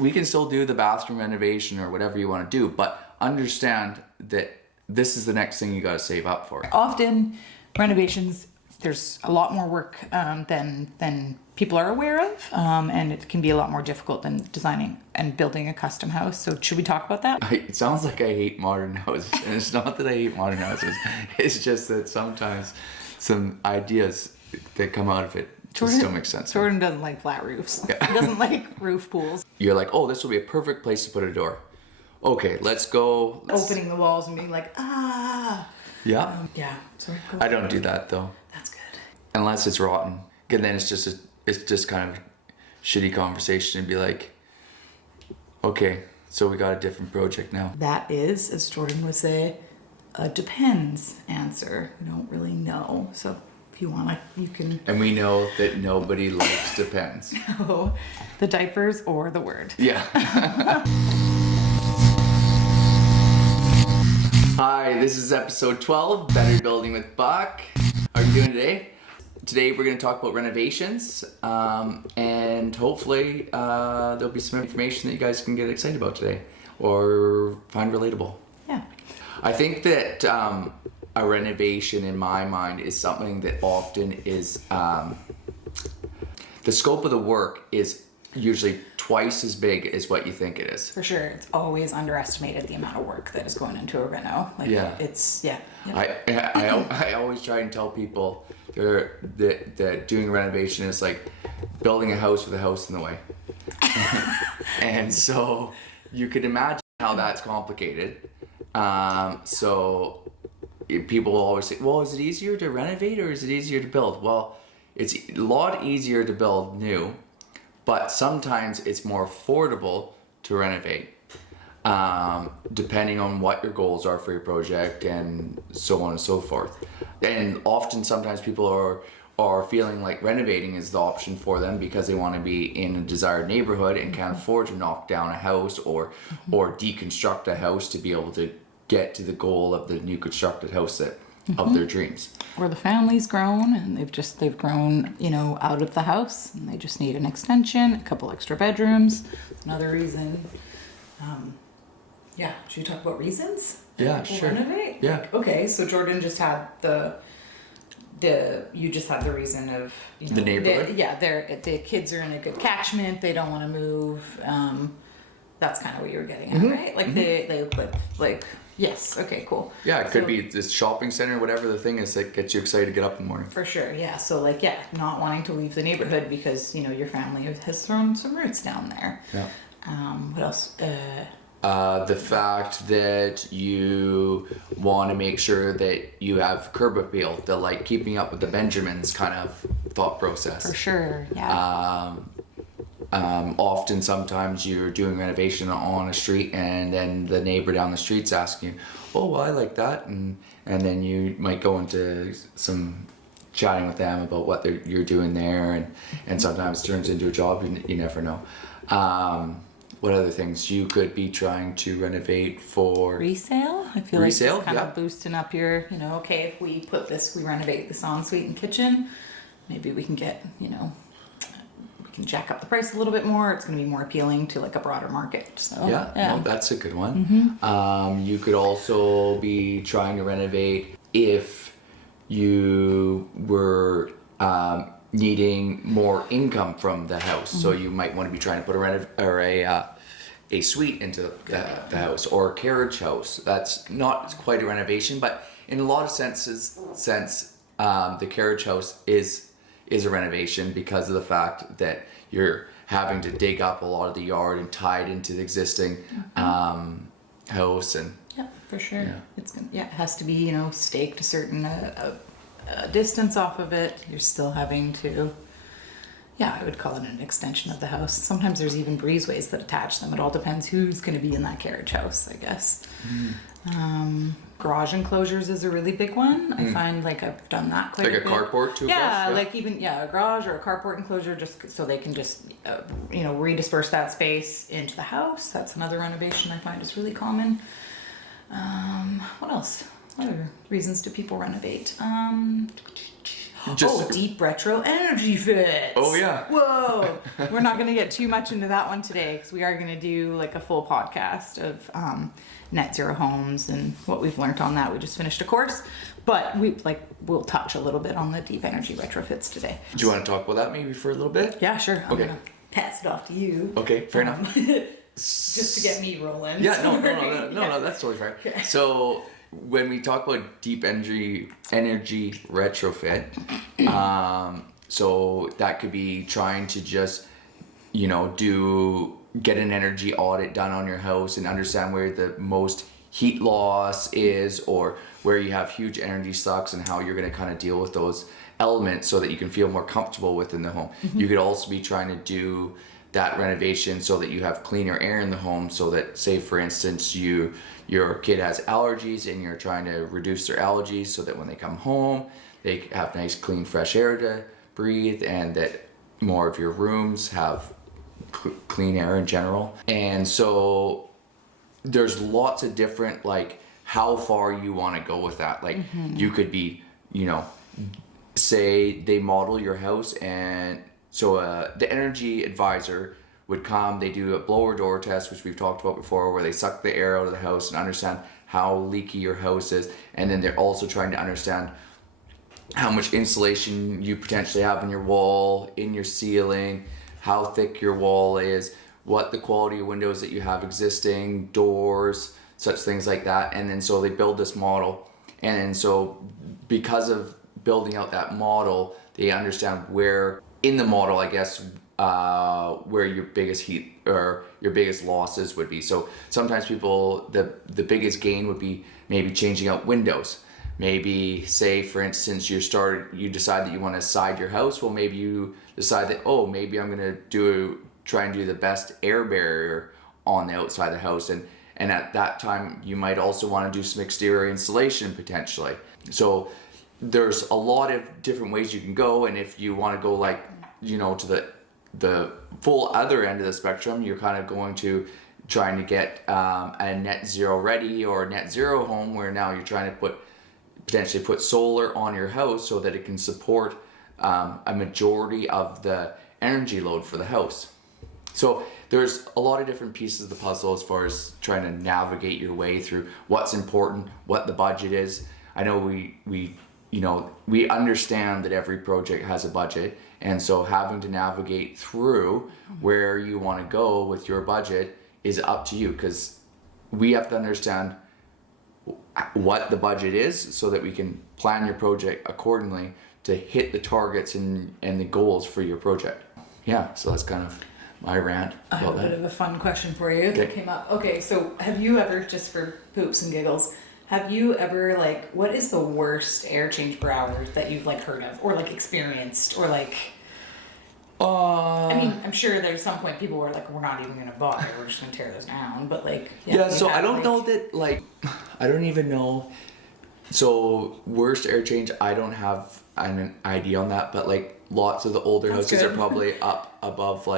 We can still do the bathroom renovation or whatever you want to do, but understand that this is the next thing you got to save up for. Often renovations, there's a lot more work than people are aware of, and it can be a lot more difficult than designing and building a custom house. So should we talk about that? It sounds like I hate modern houses, and it's not that I hate modern houses. It's just that sometimes some ideas that come out of it just don't make sense. Jordan doesn't like flat roofs. Yeah. He doesn't like roof pools. You're like, oh, this will be a perfect place to put a door. Okay, let's go. Opening the walls and being like, Yeah. yeah. Sorry, go I don't do that though. That's good. Unless it's rotten. And then it's just kind of shitty conversation and be like, okay, so we got a different project now. That is, as Jordan would say, a depends answer. We don't really know. So if you want to, you can. And we know that nobody likes depends. Oh, the diapers or the word. Yeah. Hi, this is episode 12, Better Building with Buck. How are you doing today? Today we're going to talk about renovations, and hopefully there'll be some information that you guys can get excited about today or find relatable. Yeah. I think that a renovation in my mind is something that often is, the scope of the work is usually twice as big as what you think it is. For sure. It's always underestimated the amount of work that is going into a reno. Like, yeah. It's, yeah. I always try and tell people that doing a renovation is like building a house with a house in the way. And so you could imagine how that's complicated. So people will always say, well, is it easier to renovate or is it easier to build? Well, it's a lot easier to build new, but sometimes it's more affordable to renovate, depending on what your goals are for your project and so on and so forth. And often sometimes people are feeling like renovating is the option for them because they want to be in a desired neighborhood and can't afford to knock down a house or deconstruct a house to be able to get to the goal of the new constructed house of their dreams. Or the family's grown and they've grown, out of the house and they just need an extension, a couple extra bedrooms. Another reason. Yeah, should we talk about reasons? Yeah, People sure. Renovate? Yeah. Like, okay, so Jordan just had you just had the reason of the neighborhood. The kids are in a good catchment. They don't want to move. That's kind of what you were getting at, right? Like they live like. Yes. Okay. Cool. Yeah, it could be this shopping center, whatever the thing is that gets you excited to get up in the morning. For sure. Yeah. So not wanting to leave the neighborhood because your family has thrown some roots down there. Yeah. What else? The fact that you want to make sure that you have curb appeal, the like keeping up with the Benjamins kind of thought process. For sure. Yeah. Often sometimes you're doing renovation on a street and then the neighbor down the street's asking you, oh, well, I like that. And then you might go into some chatting with them about what you're doing there. And sometimes it turns into a job. You never know. What other things you could be trying to renovate for? Resale? I feel resale, like it's kind of boosting up your, okay, if we renovate this ensuite and kitchen, maybe we can get, we can jack up the price a little bit more. It's going to be more appealing to like a broader market. So yeah. No, that's a good one. You could also be trying to renovate if you were needing more income from the house. So you might want to be trying to put a suite into the house or a carriage house. That's not quite a renovation, but in a lot of sense, the carriage house is a renovation because of the fact that you're having to dig up a lot of the yard and tie it into the existing house. And yeah, for sure. Yeah. It has to be staked a certain distance off of it. You're still having to. Yeah, I would call it an extension of the house. Sometimes there's even breezeways that attach them. It all depends who's going to be in that carriage house, I guess. Garage enclosures is a really big one. I find I've done that quite a bit. Like a carport too? Yeah, a garage or a carport enclosure just so they can just, redisperse that space into the house. That's another renovation I find is really common. What else? What other reasons do people renovate? Deep retro energy fits. Oh, yeah. Whoa. We're not going to get too much into that one today because we are going to do like a full podcast of net zero homes and what we've learned on that. We just finished a course, but we'll touch a little bit on the deep energy retrofits today. Do you want to talk about that maybe for a little bit? Yeah, sure. I'm Okay. gonna pass it off to you. Okay, fair enough. Just to get me rolling. Yeah, no, Sorry. that's totally fair. Okay. So when we talk about deep energy retrofit, so that could be trying to just, get an energy audit done on your house and understand where the most heat loss is, or where you have huge energy sucks and how you're going to kind of deal with those elements so that you can feel more comfortable within the home. Mm-hmm. You could also be trying to do that renovation so that you have cleaner air in the home, so that, say for instance, your kid has allergies and you're trying to reduce their allergies so that when they come home they have nice clean fresh air to breathe, and that more of your rooms have clean air in general. And so there's lots of different, like, how far you want to go with that. Like, you could be, say they model your house, and so the energy advisor would come, they do a blower door test, which we've talked about before, where they suck the air out of the house and understand how leaky your house is. And then they're also trying to understand how much insulation you potentially have in your wall, in your ceiling, how thick your wall is, what the quality of windows that you have existing, doors, such things like that. And then so they build this model. And then so because of building out that model, they understand where in the model, I guess, where your biggest heat or your biggest losses would be. So sometimes people, the biggest gain would be maybe changing out windows. Maybe, say for instance, you decide that you want to side your house. Well, maybe you decide that, maybe I'm going to try and do the best air barrier on the outside of the house. And at that time, you might also want to do some exterior insulation potentially. So there's a lot of different ways you can go. And if you want to go to the full other end of the spectrum, you're kind of going to trying to get a net zero ready or a net zero home, where now you're trying to potentially put solar on your house so that it can support a majority of the energy load for the house. So there's a lot of different pieces of the puzzle as far as trying to navigate your way through what's important, what the budget is. I know we understand that every project has a budget, and so having to navigate through where you want to go with your budget is up to you, because we have to understand what the budget is so that we can plan your project accordingly to hit the targets and the goals for your project. Yeah, so that's kind of my rant I about have a bit of a fun question for you that came up. Okay, so have you ever, just for poops and giggles, have you ever, what is the worst air change per hour that you've heard of or experienced, or I mean, I'm sure there's some point people were we're not even gonna bother, we're just gonna tear those down, but so I don't know that, I don't even know. So worst air change, I don't have an idea on that, but lots of the older That's houses good. are probably up above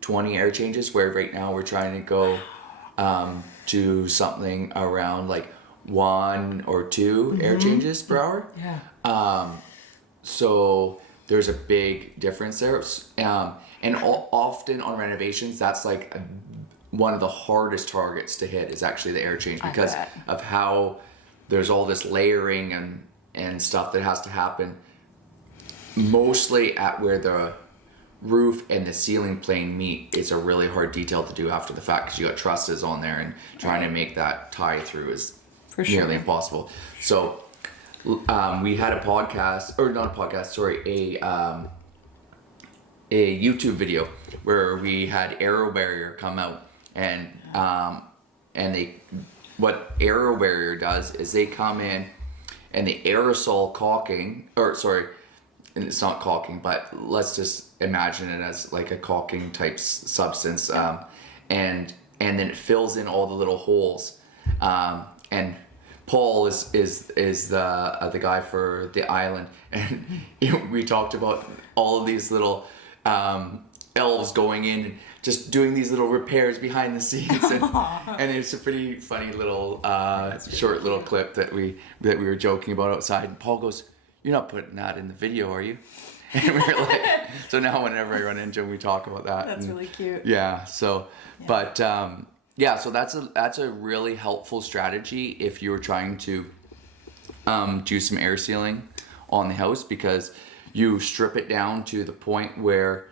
20 air changes, where right now we're trying to go to something around 1 or 2 air changes per hour. Yeah. So there's a big difference there. And often on renovations, that's one of the hardest targets to hit is actually the air change, because of how there's all this layering and stuff that has to happen mostly at where the roof and the ceiling plane meet. Is a really hard detail to do after the fact, because you got trusses on there, and trying to make that tie through is nearly impossible. So we had a podcast, or not a podcast, sorry, a YouTube video where we had Aero Barrier come out, and what Aero Barrier does is they come in and the aerosol caulking, and it's not caulking, but let's just imagine it as a caulking type substance, and then it fills in all the little holes, and Paul is the guy for the island, and we talked about all of these little elves going in and just doing these little repairs behind the scenes, and it's a pretty funny little short little clip that we were joking about outside. And Paul goes, you're not putting that in the video, are you? And we were like, so now whenever I run into him, we talk about that. That's really cute. Yeah. So, but so that's a really helpful strategy if you were trying to do some air sealing on the house, because you strip it down to the point where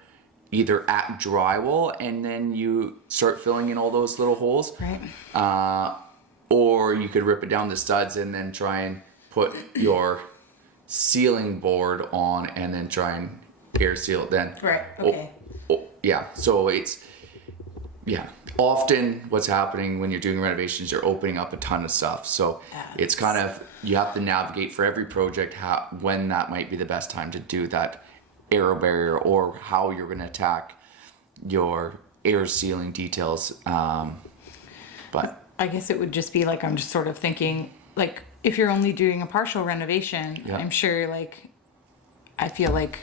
either at drywall and then you start filling in all those little holes, Right. or you could rip it down to studs and then try and put your sealing board on and then try and air seal it then. Right. Okay. Yeah. So often what's happening when you're doing renovations, you're opening up a ton of stuff. So it's kind of, you have to navigate for every project when that might be the best time to do that air barrier, or how you're going to attack your air sealing details. But I guess it would just be like, I'm just sort of thinking, like, if you're only doing a partial renovation, Yeah. I'm sure, like, I feel like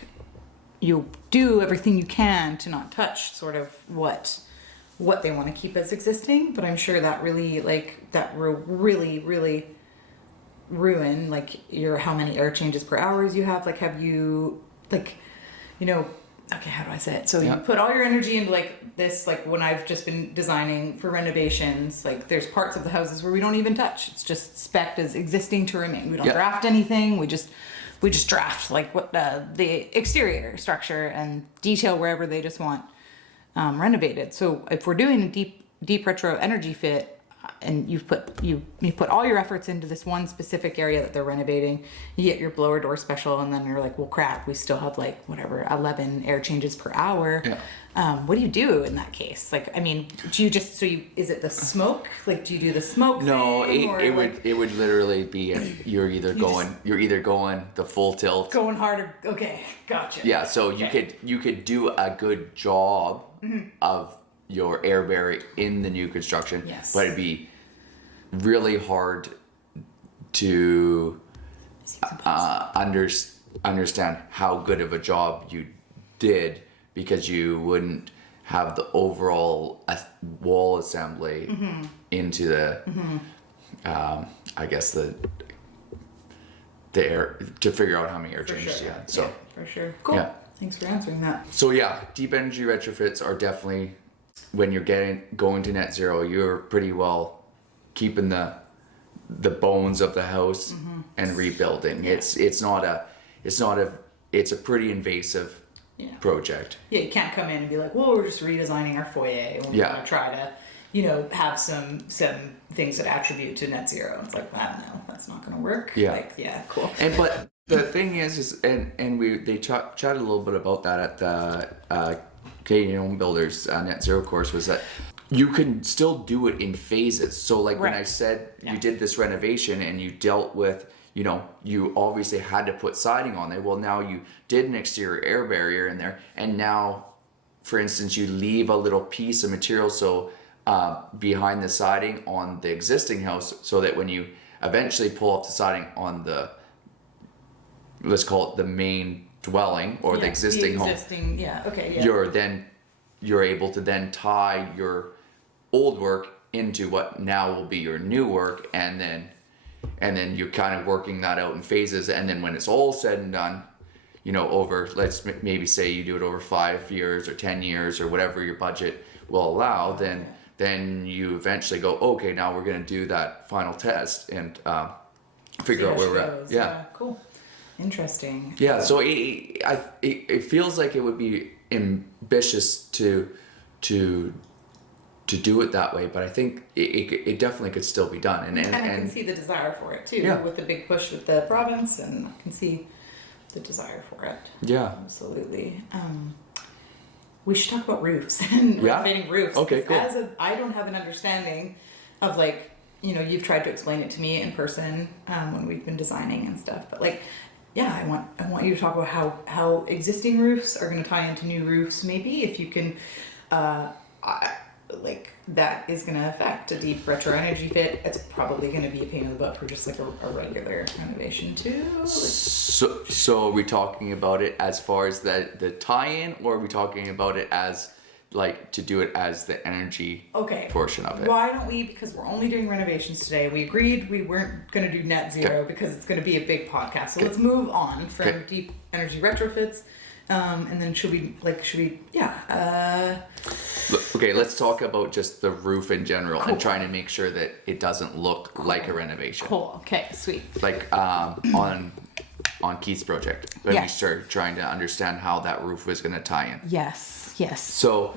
you do everything you can to not touch sort of what they want to keep as existing, but I'm sure that really, like, that will really, really ruin, like, your, how many air changes per hours you have. Like, have you, like, you know, okay, how do I say it? So Yeah. you put all your energy into like this, like when I've just been designing for renovations, like there's parts of the houses where we don't even touch. It's just spec'd as existing to remain. We don't Yeah. draft anything. We just draft like what the exterior structure and detail wherever they just want renovated. So if we're doing a deep retro energy fit, and you put all your efforts into this one specific area that they're renovating, you get your blower door special, and then you're like, well, crap, we still have like whatever 11 air changes per hour. Yeah. What do you do in that case? Like, I mean, do you just is it the smoke? Like, do you do the smoke? no, thing, or it would literally be you're either going the full tilt. going harder. Okay, gotcha. Yeah, so Okay. you could do a good job of your air barrier in the new construction, Yes. but it'd be really hard to understand how good of a job you did, because you wouldn't have the overall wall assembly into the I guess the air, to figure out how many air changes you had. So yeah, for sure. Cool. Yeah. Thanks for answering that. So yeah, deep energy retrofits are definitely, when you're going to net zero, you're pretty well keeping the bones of the house and rebuilding. Yeah. It's a pretty invasive Yeah. project. Yeah, you can't come in and be like, well, we're just redesigning our foyer and we're Yeah. gonna try to, you know, have some things that attribute to net zero. It's like, well, no, that's not gonna work. Yeah. Like, yeah, cool. But the thing is they chatted a little bit about that at the Canadian Home Builders Net Zero course, was that you can still do it in phases. So like when Right. I said Yeah. you did this renovation and you dealt with, you know, you obviously had to put siding on there. Well, now you did an exterior air barrier in there, and now, for instance, you leave a little piece of material behind the siding on the existing house, so that when you eventually pull off the siding on the, let's call it the main dwelling or the existing home, yeah, okay, yeah. you're able to then tie your old work into what now will be your new work, and then you're kind of working that out in phases, and then when it's all said and done, you know, over, let's maybe say you do it over 5 years or 10 years or whatever your budget will allow, then you eventually go, okay, now we're going to do that final test and figure out where we're at. Yeah. Cool. Interesting. Yeah, so it feels like it would be ambitious to do it that way, but I think it definitely could still be done. And I can see the desire for it too, Yeah. with the big push with the province, and I can see the desire for it. yeah, Absolutely. We should talk about roofs and Yeah? renovating roofs. Okay, 'Cause cool. I don't have an understanding of, like, you know, you've tried to explain it to me in person when we've been designing and stuff, but like, yeah, I want you to talk about how existing roofs are going to tie into new roofs. Maybe if you can, like, that is going to affect a deep retro energy fit. It's probably going to be a pain in the butt for just like a regular renovation too. So are we talking about it as far as the tie-in, or are we talking about it as like to do it as the energy Okay. portion of it. Why don't we, because we're only doing renovations today, we agreed we weren't going to do net zero because it's going to be a big podcast. So let's move on from deep energy retrofits. And then Okay, let's talk about just the roof in general and trying to make sure that it doesn't look like a renovation. Cool. Okay, sweet. Like on Keith's project, when we started trying to understand how that roof was going to tie in. Yes. So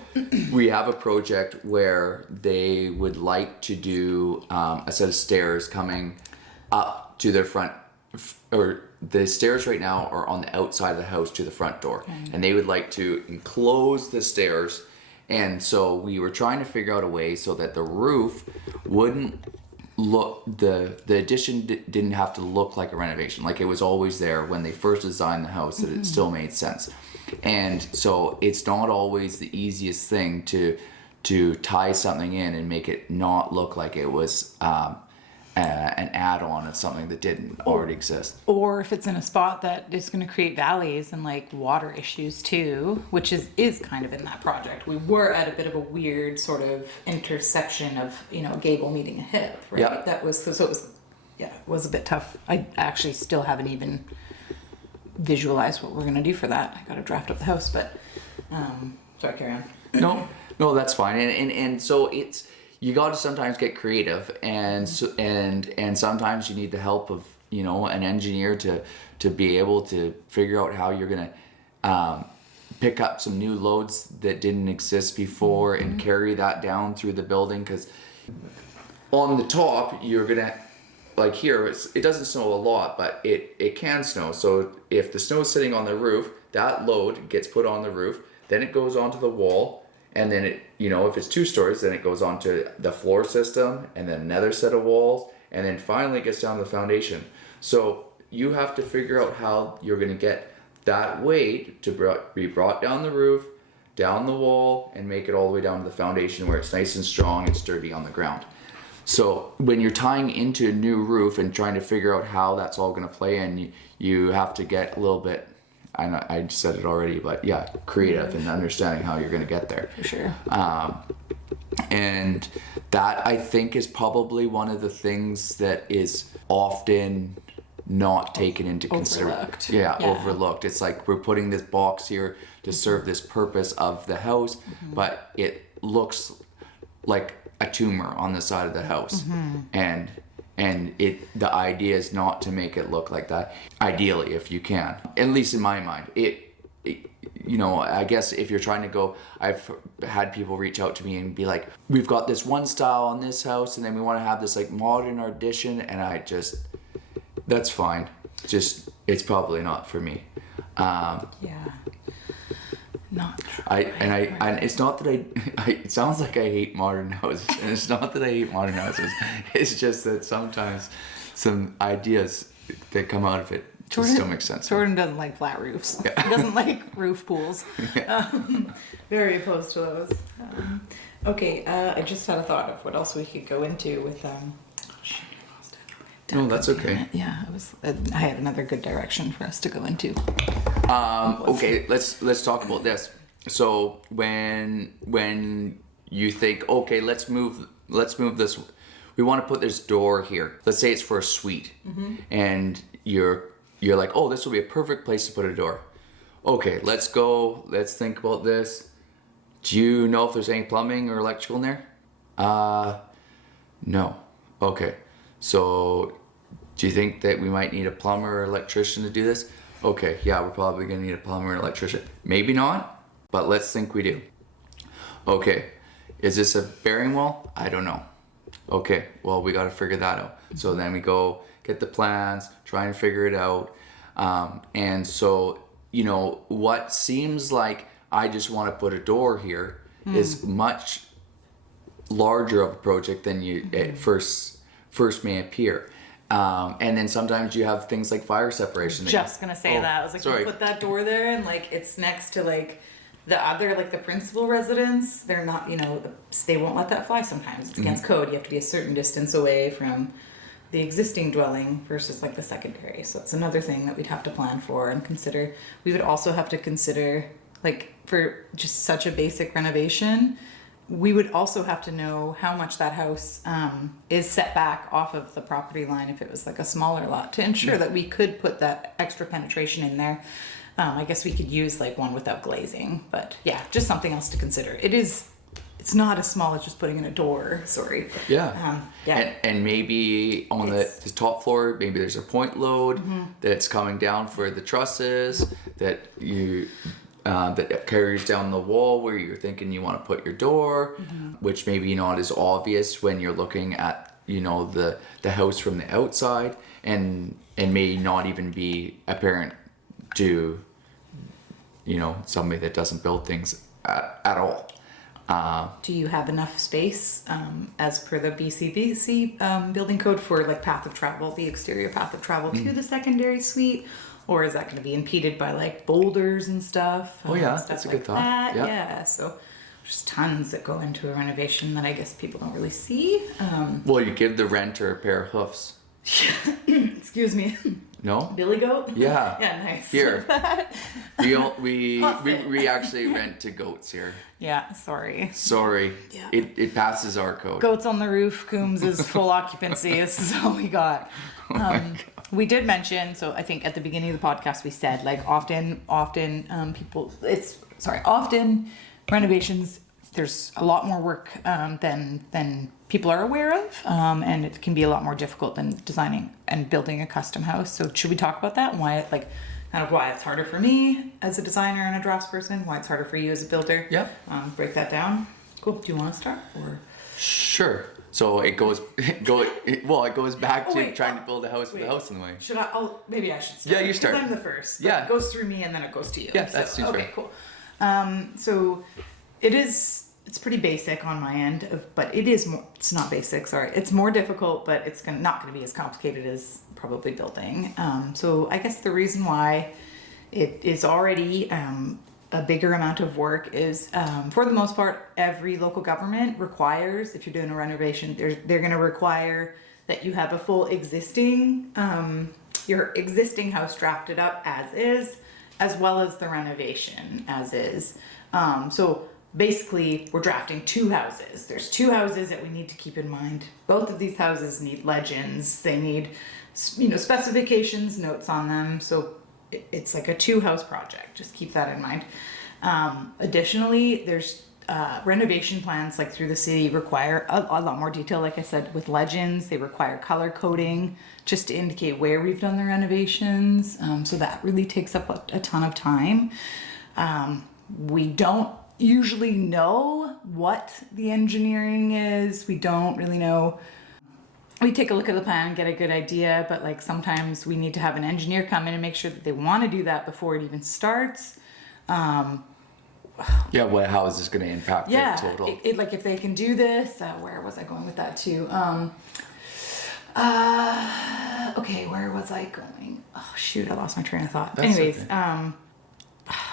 we have a project where they would like to do a set of stairs coming up to their front, or the stairs right now are on the outside of the house to the front door, and they would like to enclose the stairs. And so we were trying to figure out a way so that the roof wouldn't look, the addition didn't have to look like a renovation, like it was always there when they first designed the house, that it still made sense. And so it's not always the easiest thing to tie something in and make it not look like it was an add-on of something that didn't already exist. Or if it's in a spot that is going to create valleys and like water issues too, which is kind of in that project. We were at a bit of a weird sort of intersection of, a gable meeting a hip, right? Yeah. That was, so it was a bit tough. I actually still haven't even visualized what we're going to do for that. I got to draft up the house, but, sorry, carry on. No, that's fine. And so it's, you got to sometimes get creative, and sometimes you need the help of an engineer to be able to figure out how you're gonna pick up some new loads that didn't exist before and carry that down through the building. Because on the top you're gonna, like here, it doesn't snow a lot, but it can snow. So if the snow is sitting on the roof, that load gets put on the roof, then it goes onto the wall. And then it, if it's 2 stories, then it goes on to the floor system, and then another set of walls, and then finally it gets down to the foundation. So you have to figure out how you're going to get that weight to be brought down the roof, down the wall, and make it all the way down to the foundation where it's nice and strong and sturdy on the ground. So when you're tying into a new roof and trying to figure out how that's all going to play in, you have to get a little bit, I said it already, but creative and understanding how you're going to get there. For sure. And that, I think, is probably one of the things that is often not taken into consideration. Overlooked. It's like we're putting this box here to serve this purpose of the house, but it looks like a tumor on the side of the house. And the idea is not to make it look like that. Ideally, if you can, at least in my mind, I guess if you're trying to go, I've had people reach out to me and be like, we've got this one style on this house, and then we want to have this like modern addition, and that's fine. Just, it's probably not for me. Not and it's not that it sounds like I hate modern houses, and it's not that I hate modern houses. It's just that sometimes some ideas that come out of it just don't make sense. Jordan doesn't like flat roofs. He doesn't like roof pools. Very opposed to those. Okay, I just had a thought of what else we could go into with No, that's okay. Yeah, I had another good direction for us to go into. Okay, let's talk about this. So when you think, okay, let's move this, we want to put this door here. Let's say it's for a suite, and you're like, oh, this will be a perfect place to put a door. Okay, let's think about this. Do you know if there's any plumbing or electrical in there? No. Okay, so do you think that we might need a plumber or electrician to do this? Okay, yeah, we're probably gonna need a plumber and electrician. Maybe not, but let's think we do. Okay, is this a bearing wall? I don't know. Okay, well, we gotta figure that out. So then we go get the plans, try and figure it out. And so, what seems like I just wanna put a door here is much larger of a project than you at first may appear. And then sometimes you have things like fire separation. Just gonna say that. I was like, you put that door there, and like it's next to like the other, like the principal residence. They're not, they won't let that fly sometimes. It's against code. You have to be a certain distance away from the existing dwelling versus like the secondary. So it's another thing that we'd have to plan for and consider. We would also have to consider like for just such a basic renovation, we would also have to know how much that house is set back off of the property line if it was like a smaller lot to ensure that we could put that extra penetration in there. I guess we could use like one without glazing, but yeah, just something else to consider. It's not as small as just putting in a door. Sorry. Yeah. Yeah. And maybe on the top floor, maybe there's a point load that's coming down for the trusses that you that carries down the wall where you're thinking you want to put your door, which maybe not as obvious when you're looking at, you know, the house from the outside, and may not even be apparent to, you know, somebody that doesn't build things at all. Do you have enough space as per the BCBC building code for like path of travel, the exterior path of travel to the secondary suite? Or is that going to be impeded by like boulders and stuff? Oh yeah, stuff that's a like good thought. Yeah, so there's tons that go into a renovation that I guess people don't really see. Well, you give the renter a pair of hoofs. Excuse me. No? Billy goat? Yeah. Yeah, nice. Here. we actually rent to goats here. Yeah, sorry. Sorry. Yeah. It passes our code. Goats on the roof, Coombs is full occupancy. This is all we got. We did mention, so I think at the beginning of the podcast we said like often renovations, there's a lot more work than people are aware of, and it can be a lot more difficult than designing and building a custom house. So should we talk about that and why why it's harder for me as a designer and a draftsperson, why it's harder for you as a builder? Yep. Break that down. Cool. Do you want to start or? Sure. So it goes back to trying to build a house with a house in the way. Maybe I should start. Yeah, you start. Because I'm the first. Yeah. It goes through me and then it goes to you. Yeah, that seems okay, fair. Cool. So it's pretty basic on my end, but it's not basic, sorry. It's more difficult, but it's not going to be as complicated as probably building. So I guess the reason why it is already a bigger amount of work is, for the most part, every local government requires, if you're doing a renovation, they're going to require that you have a full your existing house drafted up as is, as well as the renovation as is. So basically we're drafting two houses. There's two houses that we need to keep in mind. Both of these houses need legends. They need, specifications, notes on them. So it's like a 2-house project. Just keep that in mind. Additionally, there's renovation plans like through the city require a lot more detail. Like I said, with legends, they require color coding just to indicate where we've done the renovations. So that really takes up a ton of time. We don't usually know what the engineering is. We don't really know. We take a look at the plan and get a good idea, but like sometimes we need to have an engineer come in and make sure that they want to do that before it even starts. How is this going to impact the total? Like if they can do this, where was I going with that too? Okay, where was I going? Oh shoot, I lost my train of thought. That's Anyways, okay.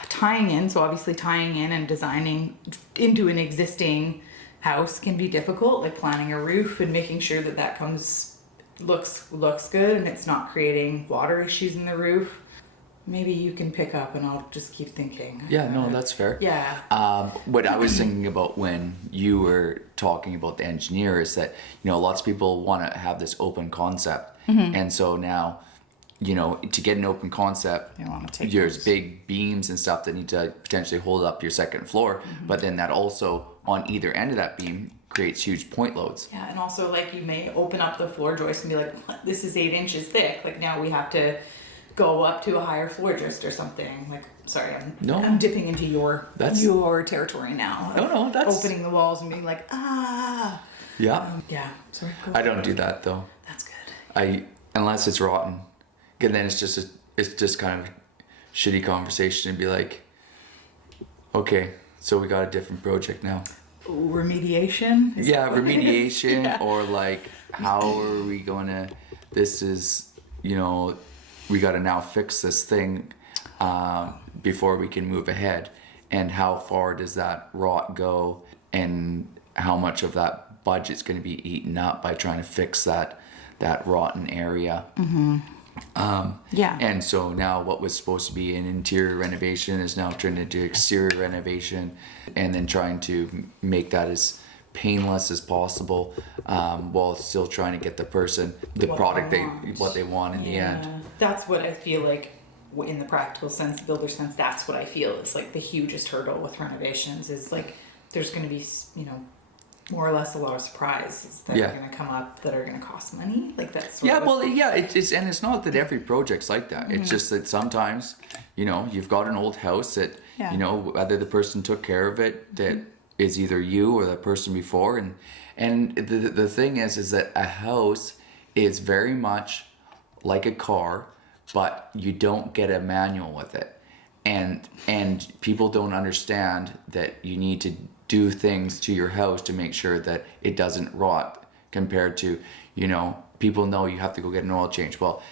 Tying in, so obviously tying in and designing into an existing house can be difficult, like planning a roof and making sure that looks good and it's not creating water issues in the roof. Maybe you can pick up and I'll just keep thinking. Yeah, no, that's fair. Yeah. What I was thinking about when you were talking about the engineer is that, lots of people want to have this open concept. And so now, to get an open concept, there's big beams and stuff that need to potentially hold up your second floor. But then that also, on either end of that beam, creates huge point loads. Yeah, and also like you may open up the floor joist and be like, this is 8 inches thick. Like now we have to go up to a higher floor joist or something. Like, sorry, I'm dipping into your territory now. No, that's opening the walls and being like, Yeah. Sorry. I don't do that though. That's good. Unless it's rotten. And then it's just kind of shitty conversation and be like, okay, so we got a different project now. Remediation? Remediation. Yeah. Or like, how are we gonna, this is, we gotta now fix this thing before we can move ahead. And how far does that rot go? And how much of that budget's gonna be eaten up by trying to fix that rotten area? Yeah. And so now what was supposed to be an interior renovation is now turned into exterior renovation, and then trying to make that as painless as possible, while still trying to get the person the What product they want. what they want in the end. That's what I feel like in the practical sense, builder sense, that's what I feel is like the hugest hurdle with renovations is like there's going to be, more or less a lot of surprises that are going to come up that are going to cost money. Like that's sort of it's not that every project's like that. It's just that sometimes, you've got an old house that, whether the person took care of it, that is either you or the person before. And the thing is that a house is very much like a car, but you don't get a manual with it. And people don't understand that you need to do things to your house to make sure that it doesn't rot, compared to, people know you have to go get an oil change. Well,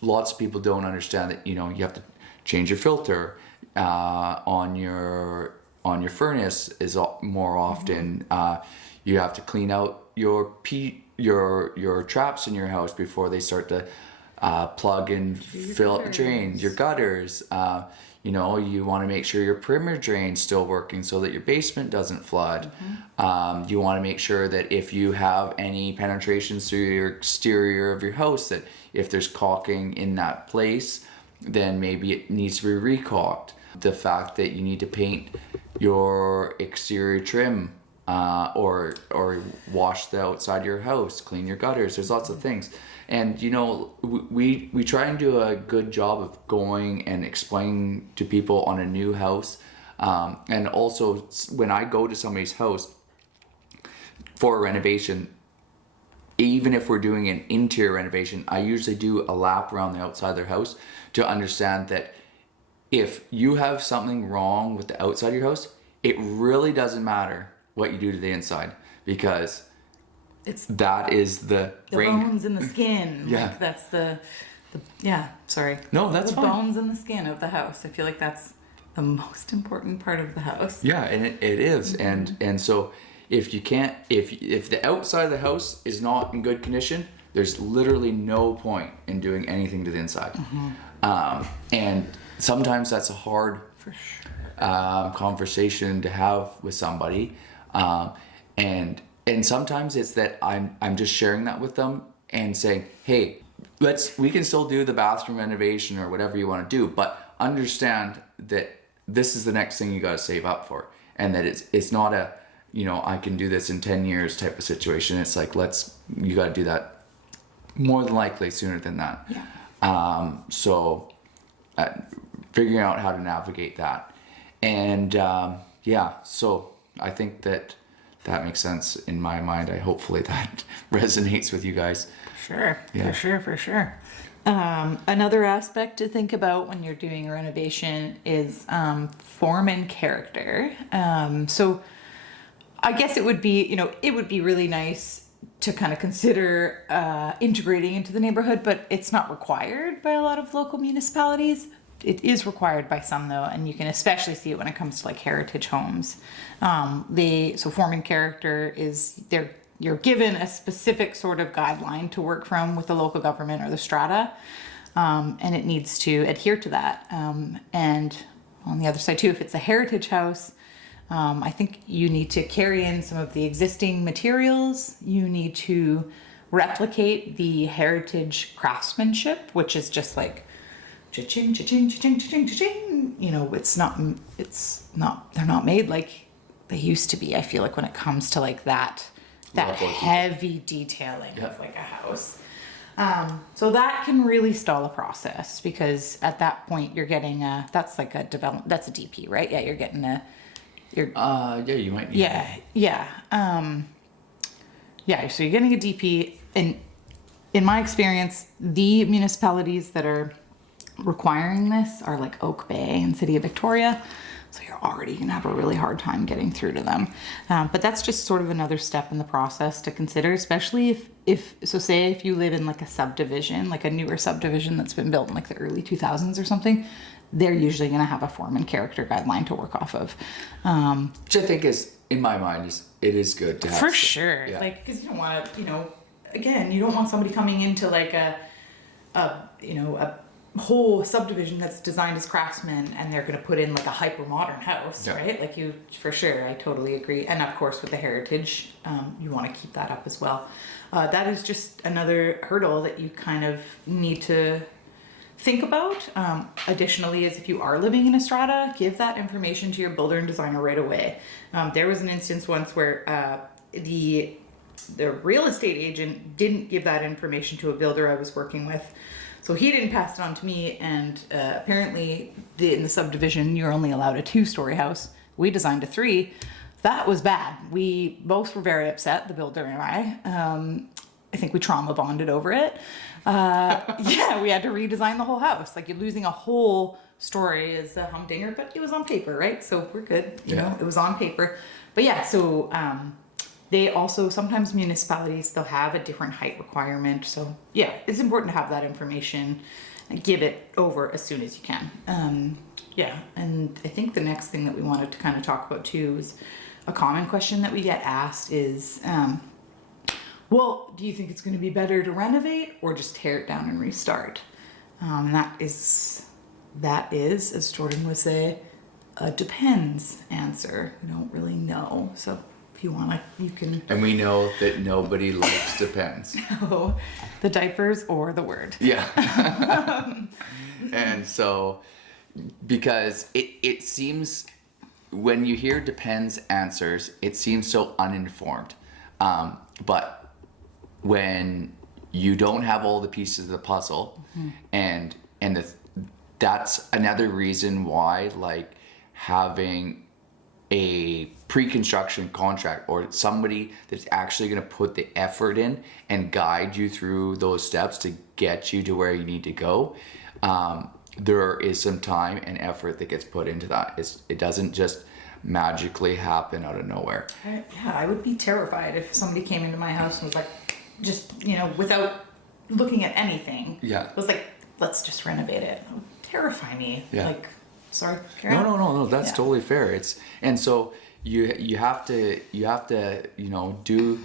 lots of people don't understand that, you have to change your filter on your furnace is more often. You have to clean out your traps in your house before they start to plug and fill drains, your gutters. You want to make sure your perimeter drain's still working so that your basement doesn't flood. You want to make sure that if you have any penetrations through your exterior of your house, that if there's caulking in that place, then maybe it needs to be re-caulked. The fact that you need to paint your exterior trim, or wash the outside of your house, clean your gutters. There's lots of things. And, we try and do a good job of going and explaining to people on a new house. And also when I go to somebody's house for a renovation, even if we're doing an interior renovation, I usually do a lap around the outside of their house to understand that if you have something wrong with the outside of your house, it really doesn't matter what you do to the inside, because that is the bones in the skin. Yeah. Like that's sorry. No, that's the fine. bones in the skin of the house. I feel like that's the most important part of the house. Yeah, and it is. And so if you can't, if the outside of the house is not in good condition, there's literally no point in doing anything to the inside. And sometimes that's a hard For sure. conversation to have with somebody. And sometimes it's that I'm just sharing that with them and saying, hey, we can still do the bathroom renovation or whatever you want to do, but understand that this is the next thing you got to save up for, and that it's not a, I can do this in 10 years type of situation. It's like, you got to do that more than likely sooner than that. Yeah. So figuring out how to navigate that. And so I think that makes sense in my mind. Hopefully that resonates with you guys. Sure. Yeah. For sure. Another aspect to think about when you're doing a renovation is form and character. So I guess it would be, it would be really nice to kind of consider integrating into the neighborhood, but it's not required by a lot of local municipalities. It is required by some though, and you can especially see it when it comes to like heritage homes. So forming character is you're given a specific sort of guideline to work from with the local government or the strata, and it needs to adhere to that. And on the other side too, if it's a heritage house, I think you need to carry in some of the existing materials. You need to replicate the heritage craftsmanship, which is just like cha-ching, cha-ching, cha-ching, cha-ching, cha-ching. They're not made like they used to be. I feel like when it comes to like that heavy detailing of like a house. So that can really stall a process, because at that point you're getting that's a DP, right? Yeah, you're getting you might need so you're getting a DP, and in my experience, the municipalities that are requiring this are like Oak Bay and City of Victoria, so you're already gonna have a really hard time getting through to them. But that's just sort of another step in the process to consider, especially say if you live in like a subdivision, like a newer subdivision that's been built in like the early 2000s or something, they're usually going to have a form and character guideline to work off of. Which I think is, in my mind, it is good to have. For sure. Yeah. Like, because you don't want to, again, you don't want somebody coming into like a whole subdivision that's designed as craftsmen and they're going to put in like a hyper modern house, Yeah. right? Like you, for sure, I totally agree. And of course, with the heritage, you want to keep that up as well. That is just another hurdle that you kind of need to think about. Additionally, is if you are living in a strata, give that information to your builder and designer right away. There was an instance once where the real estate agent didn't give that information to a builder I was working with. So he didn't pass it on to me, and apparently in the subdivision, you're only allowed a 2-story house. We designed a 3. That was bad. We both were very upset, the builder and I think we trauma bonded over it. Yeah, we had to redesign the whole house. Like, you're losing a whole story as a humdinger, but it was on paper, right? So we're good. You know, it was on paper. But yeah, so they also, sometimes municipalities, they'll have a different height requirement. So yeah, it's important to have that information and give it over as soon as you can. Yeah, and I think the next thing that we wanted to kind of talk about too is a common question that we get asked is, well, do you think it's going to be better to renovate or just tear it down and restart? And that is, as Jordan would say, a depends answer. We don't really know. So if you want to, you can. And we know that nobody likes depends. Oh, the diapers or the word. Yeah. And so, because it seems, when you hear depends answers, it seems so uninformed. But when you don't have all the pieces of the puzzle, and that's another reason why, like, having a pre-construction contract or somebody that's actually going to put the effort in and guide you through those steps to get you to where you need to go, there is some time and effort that gets put into that. It doesn't just magically happen out of nowhere. Yeah, I would be terrified if somebody came into my house and was like, just, without looking at anything, was like, let's just renovate it. It would terrify me. Yeah. Like, sorry, Karen? No, that's totally fair. And so you have to do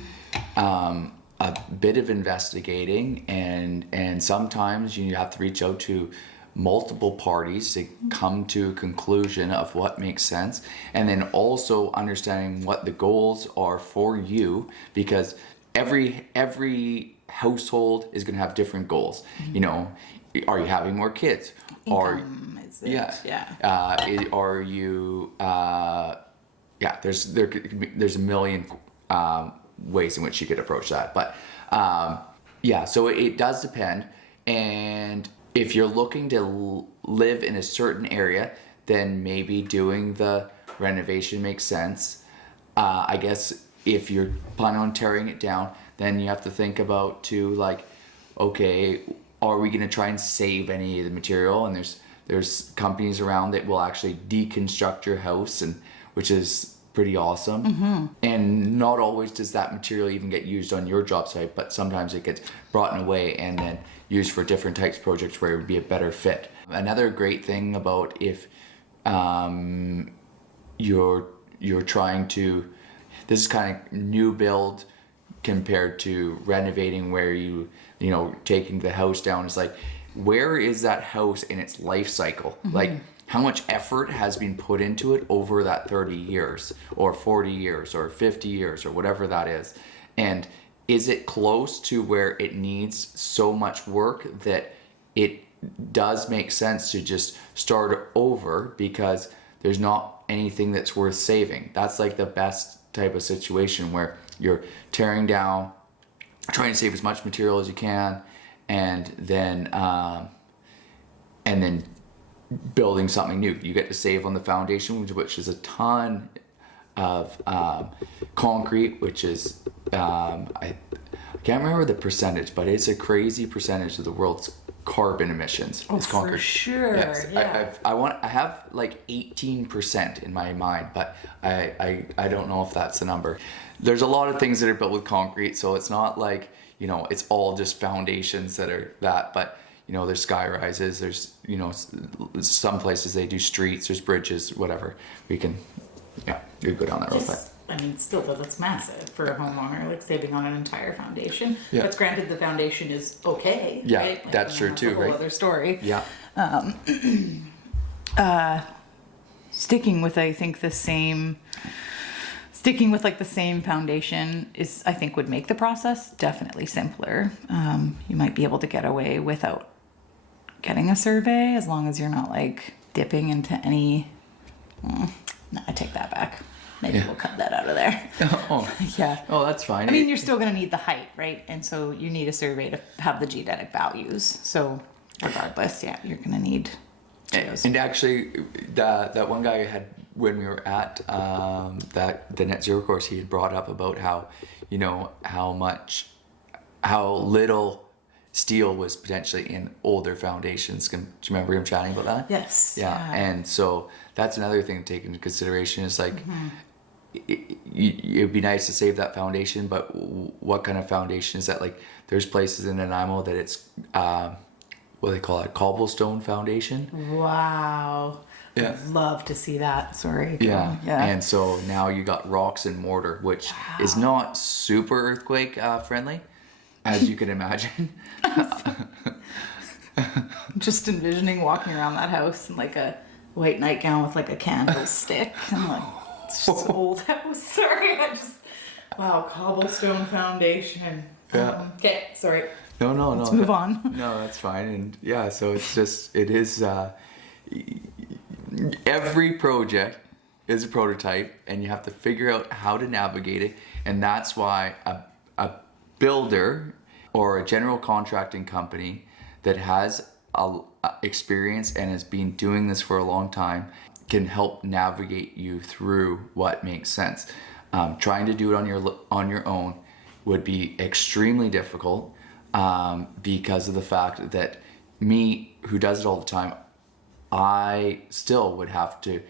a bit of investigating, and sometimes you have to reach out to multiple parties to come to a conclusion of what makes sense, and then also understanding what the goals are for you, because every household is going to have different goals. Are you having more kids? Income is it? Yeah. Are you? There's a million ways in which you could approach that, but so it does depend. And if you're looking to live in a certain area, then maybe doing the renovation makes sense. I guess if you're planning on tearing it down, then you have to think about too, like, okay, are we going to try and save any of the material? And there's companies around that will actually deconstruct your house, and which is pretty awesome. And not always does that material even get used on your job site, but sometimes it gets brought away and then used for different types of projects where it would be a better fit. Another great thing about if you're trying to, this is kind of new build compared to renovating, where you taking the house down, is like, where is that house in its life cycle? Like, how much effort has been put into it over that 30 years or 40 years or 50 years or whatever that is? And is it close to where it needs so much work that it does make sense to just start over because there's not anything that's worth saving? That's like the best type of situation where you're tearing down, trying to save as much material as you can, and then building something new. You get to save on the foundation, which is a ton of concrete, which is I can't remember the percentage, but it's a crazy percentage of the world's carbon emissions. Oh, is concrete. for sure. Yes. Yeah. I have like 18% in my mind, but I don't know if that's the number. There's a lot of things that are built with concrete, so it's not like, it's all just foundations that are that, but there's sky rises, there's some places they do streets, there's bridges, whatever. We can you go down that real quick. I mean, still though, that's massive for a homeowner, like saving on an entire foundation. Yeah. But granted, the foundation is okay. Yeah, right? Like, that's I mean, true that's too, a whole right? other story. Yeah. Sticking with, I think, sticking with like the same foundation is, I think, would make the process definitely simpler. You might be able to get away without getting a survey as long as you're not like dipping into any. No, I take that back. Maybe we'll cut that out of there. Oh, Yeah. oh, that's fine. I mean, you're still going to need the height, right? And so you need a survey to have the geodetic values. So regardless, yeah, you're going to need geos. And actually, that one guy I had when we were at the net zero course, he had brought up about how, you know, how little steel was potentially in older foundations. Do you remember him chatting about that? Yes. Yeah. And so that's another thing to take into consideration. Is like, it'd be nice to save that foundation, but what kind of foundation is that? Like, there's places in Nanaimo that it's what they call it, cobblestone foundation. Wow. Yeah. I'd love to see that. Sorry. Yeah. Yeah. And so now you got rocks and mortar, which is not super earthquake friendly, as you can imagine. Just envisioning walking around that house in like a white nightgown with like a candlestick and like it's just an old house. Sorry, wow, cobblestone foundation. Yeah. Okay, sorry. No. Let's move on. No, that's fine. And yeah, so it is. Every project is a prototype, and you have to figure out how to navigate it. And that's why a builder or a general contracting company that has a experience and has been doing this for a long time can help navigate you through what makes sense. Trying to do it on your own would be extremely difficult because of the fact that me, who does it all the time, I still would have to,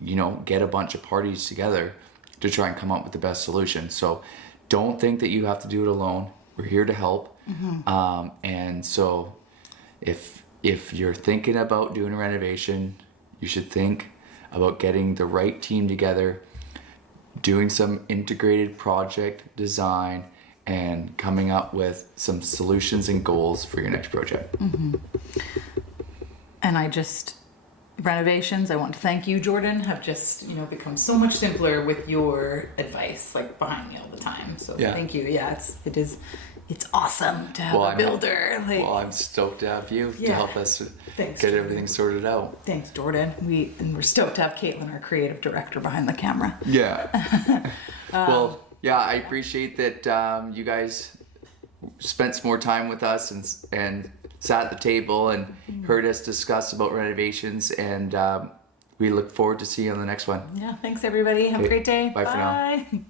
you know, get a bunch of parties together to try and come up with the best solution. So don't think that you have to do it alone. We're here to help. And so if you're thinking about doing a renovation, you should think about getting the right team together, doing some integrated project design, and coming up with some solutions and goals for your next project. And Renovations, I want to thank you, Jordan, have just, you know, become so much simpler with your advice, like behind me all the time. So thank you. Yeah, it's awesome to have a builder. I'm stoked to have you to help us get everything sorted out. Thanks, Jordan. We're stoked to have Caitlin, our creative director, behind the camera. Yeah. Well, yeah, I appreciate that you guys spent some more time with us and sat at the table and heard us discuss about renovations, and we look forward to seeing you on the next one. Yeah, thanks everybody. Have a great day. Bye for now.